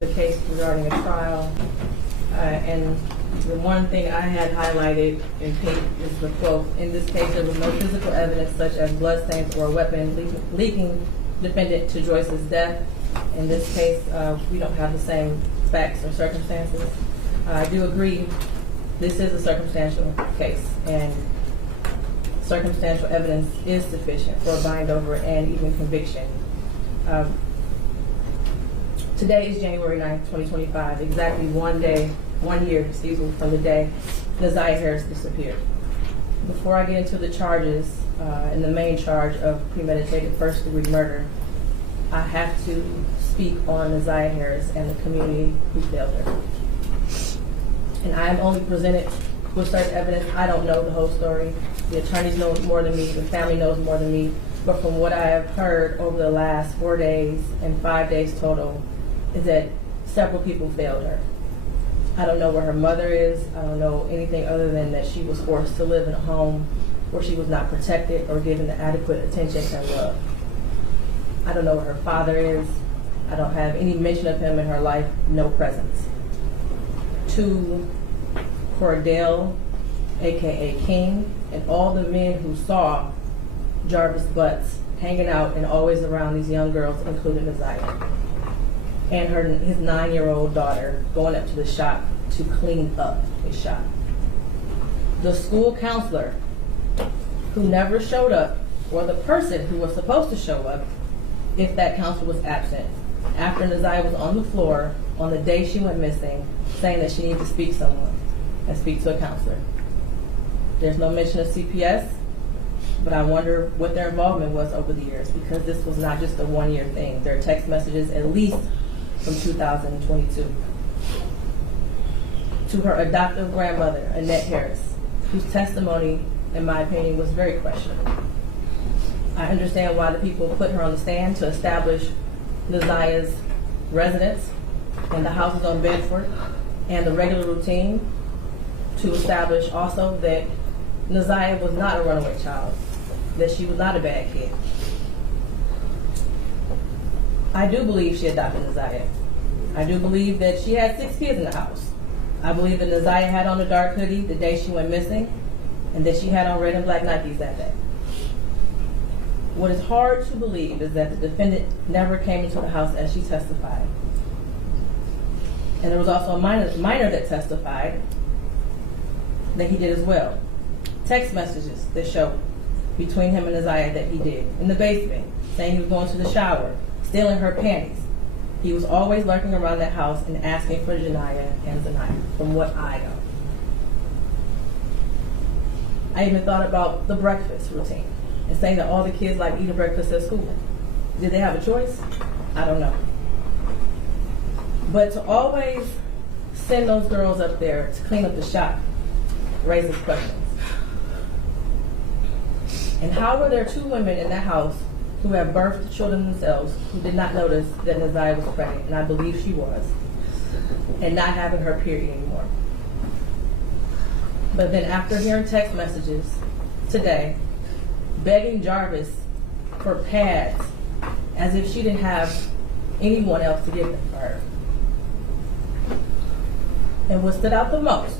the case regarding a trial, and the one thing I had highlighted in pink is the quote, "In this case, there was no physical evidence such as bloodstains or a weapon leaking defendant to Joyce's death. In this case, we don't have the same facts or circumstances." I do agree this is a circumstantial case, and circumstantial evidence is sufficient for a bind over and even conviction. Today is January 9th, 2025, exactly 1 year, from the day Neziah Harris disappeared. Before I get into the charges and the main charge of premeditated first-degree murder, I have to speak on Neziah Harris and the community who failed her. And I am only presented with certain evidence. I don't know the whole story. The attorneys know more than me, the family knows more than me, but from what I have heard over the last 4 days and 5 days total, is that several people failed her. I don't know where her mother is. I don't know anything other than that she was forced to live in a home where she was not protected or given the adequate attention and love. I don't know where her father is. I don't have any mention of him in her life, no presence. To Cordell, aka King, and all the men who saw Jarvis Butts hanging out and always around these young girls, including Neziah, and his 9-year-old daughter going up to the shop to clean up his shop. The school counselor who never showed up, or the person who was supposed to show up if that counselor was absent, after Neziah was on the floor on the day she went missing, saying that she needed to speak to someone and speak to a counselor. There's no mention of CPS, but I wonder what their involvement was over the years, because this was not just a 1-year thing. There are text messages at least from 2022. To her adoptive grandmother, Annette Harris, whose testimony, in my opinion, was very questionable. I understand why the people put her on the stand to establish Neziah's residence and the houses on Bedford and the regular routine, to establish also that Neziah was not a runaway child, that she was not a bad kid. I do believe she adopted Neziah. I do believe that she had 6 kids in the house. I believe that Neziah had on a dark hoodie the day she went missing, and that she had on red and black Nikes that day. What is hard to believe is that the defendant never came into the house as she testified. And there was also a minor that testified that he did as well. Text messages that show between him and Neziah that he did. In the basement, saying he was going to the shower, stealing her panties. He was always lurking around that house and asking for Janiyah and Zaniyah, from what I know. I even thought about the breakfast routine and saying that all the kids like eating breakfast at school. Did they have a choice? I don't know. But to always send those girls up there to clean up the shop raises questions. And how were there 2 women in that house who have birthed children themselves who did not notice that Neziah was pregnant, and I believe she was, and not having her period anymore? But then after hearing text messages today, begging Jarvis for pads as if she didn't have anyone else to give them for her. And what stood out the most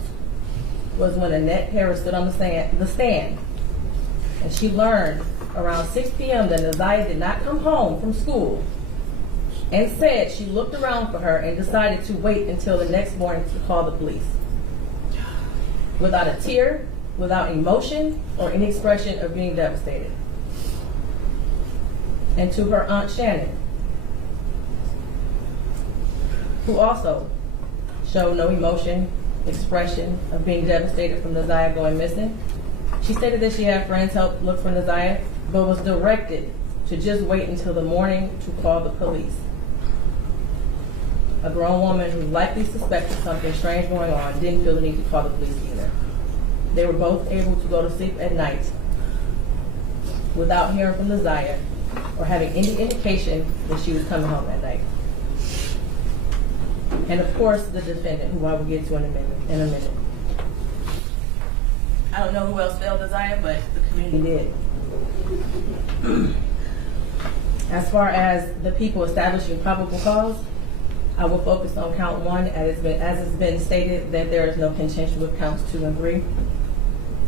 was when Annette Harris stood on the stand, and she learned around 6 p.m. that Neziah did not come home from school, and said she looked around for her and decided to wait until the next morning to call the police. Without a tear, without emotion, or any expression of being devastated. And to her Aunt Shannon, who also showed no emotion, expression of being devastated from Neziah going missing. She stated that she had friends help look for Neziah, but was directed to just wait until the morning to call the police. A grown woman who likely suspected something strange going on didn't feel the need to call the police either. They were both able to go to sleep at night without hearing from Neziah or having any indication that she was coming home that night. And of course, the defendant, who I will get to in a minute. I don't know who else failed Neziah, but the community did. As far as the people establishing probable cause, I will focus on count 1 as it's been stated that there is no contention with counts 2 and 3.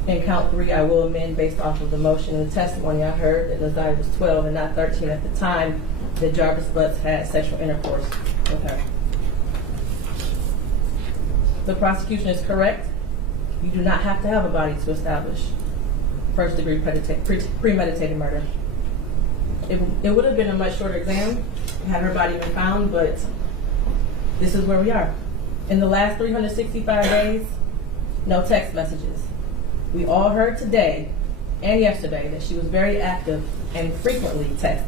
In count 3, I will amend based off of the motion and the testimony I heard that Naziah was 12 and not 13 at the time that Jarvis Butts had sexual intercourse with her. The prosecution is correct. You do not have to have a body to establish first-degree premeditated murder. It would have been a much shorter exam had her body been found, but this is where we are. In the last 365 days, no text messages. We all heard today and yesterday that she was very active and frequently texted.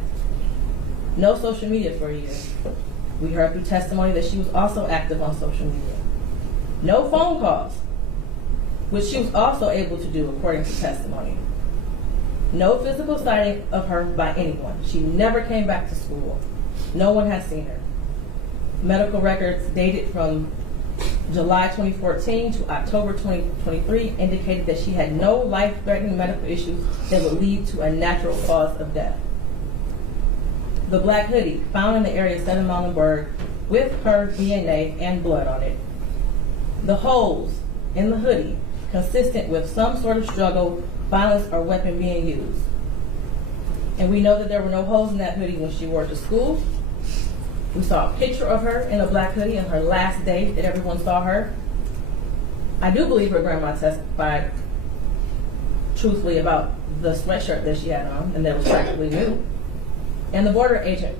No social media for a year. We heard through testimony that she was also active on social media. No phone calls, which she was also able to do according to testimony. No physical sighting of her by anyone. She never came back to school. No one has seen her. Medical records dated from July 2014 to October 2023 indicated that she had no life-threatening medical issues that would lead to a natural cause of death. The black hoodie found in the area of 7 Muhlenberg with her DNA and blood on it. The holes in the hoodie consistent with some sort of struggle, violence, or weapon being used. And we know that there were no holes in that hoodie when she wore it to school. We saw a picture of her in a black hoodie on her last day that everyone saw her. I do believe her grandma testified truthfully about the sweatshirt that she had on and that was practically new. And the border agent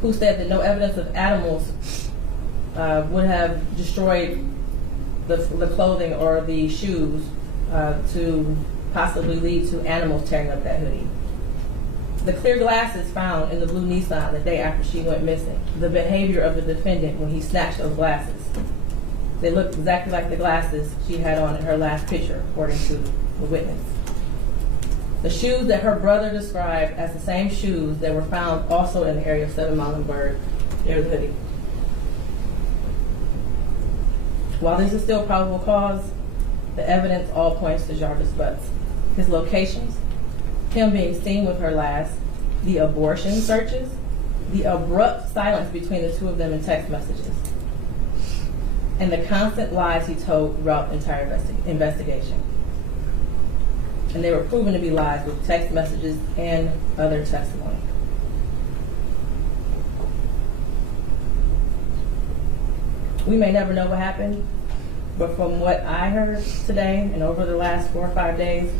who said that no evidence of animals would have destroyed the clothing or the shoes to possibly lead to animals tearing up that hoodie. The clear glasses found in the blue Nissan the day after she went missing. The behavior of the defendant when he snatched those glasses. They looked exactly like the glasses she had on in her last picture, according to the witness. The shoes that her brother described as the same shoes that were found also in the area of 7 Muhlenberg near the hoodie. While this is still probable cause, the evidence all points to Jarvis Butts. His locations, him being seen with her last, the abortion searches, the abrupt silence between the two of them in text messages, and the constant lies he told throughout the entire investigation. And they were proven to be lies with text messages and other testimony. We may never know what happened, but from what I heard today and over the last 4 or 5 days,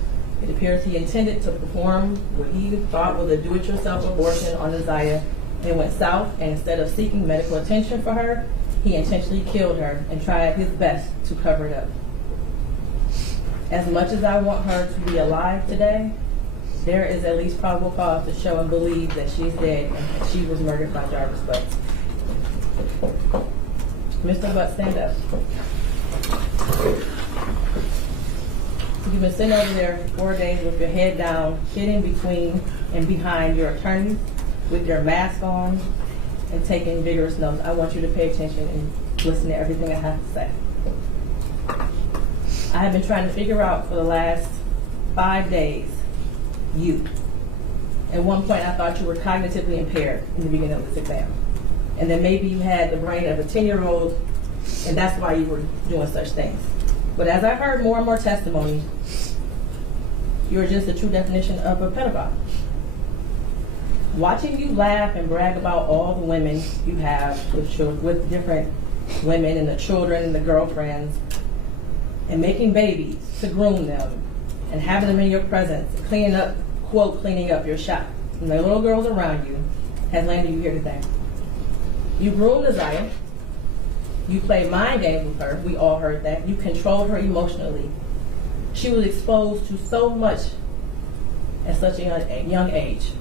it appears he intended to perform what he thought was a do-it-yourself abortion on Naziah, and it went south, and instead of seeking medical attention for her, he intentionally killed her and tried his best to cover it up. As much as I want her to be alive today, there is at least probable cause to show and believe that she's dead and that she was murdered by Jarvis Butts. Mr. Butts, stand up. You've been sitting over there for 4 days with your head down, sitting between and behind your attorneys with your mask on and taking vigorous notes. I want you to pay attention and listen to everything I have to say. I have been trying to figure out for the last 5 days, you. At one point I thought you were cognitively impaired in the beginning of this exam. And then maybe you had the brain of a 10-year-old and that's why you were doing such things. But as I heard more and more testimony, you're just the true definition of a pedophile. Watching you laugh and brag about all the women you have with different women and the children and the girlfriends, and making babies to groom them, and having them in your presence, cleaning up, quote, cleaning up your shop, and the little girls around you, has landed you here today. You groomed Naziah. You played mind games with her. We all heard that. You controlled her emotionally. She was exposed to so much at such a young age.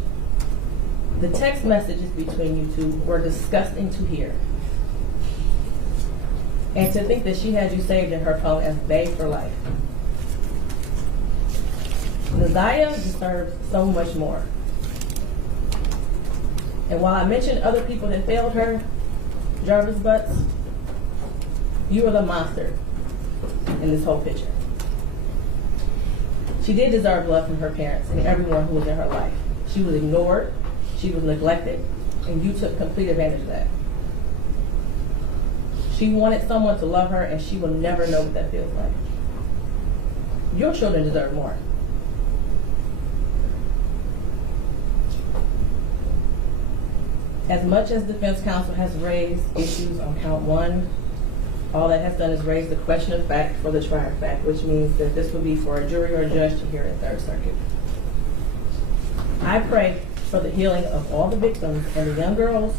The text messages between you two were disgusting to hear. And to think that she had you saved in her phone as bae for life. Naziah deserves so much more. And while I mentioned other people that failed her, Jarvis Butts, you are the monster in this whole picture. She did deserve love from her parents and everyone who was in her life. She was ignored, she was neglected, and you took complete advantage of that. She wanted someone to love her, and she will never know what that feels like. Your children deserve more. As much as defense counsel has raised issues on count 1, all that has done is raise the question of fact for the trier of fact, which means that this would be for a jury or a judge to hear at Third Circuit. I pray for the healing of all the victims and the young girls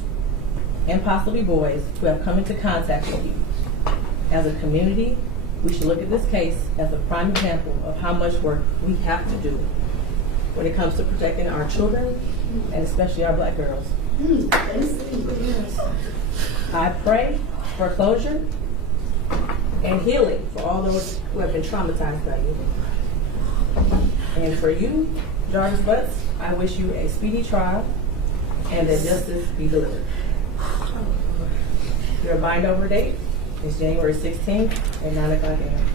and possibly boys who have come into contact with you. As a community, we should look at this case as a prime example of how much work we have to do when it comes to protecting our children and especially our Black girls. I pray for closure and healing for all those who have been traumatized by you. And for you, Jarvis Butts, I wish you a speedy trial and that justice be delivered. Your bind over date is January 16th at 9 o'clock a.m.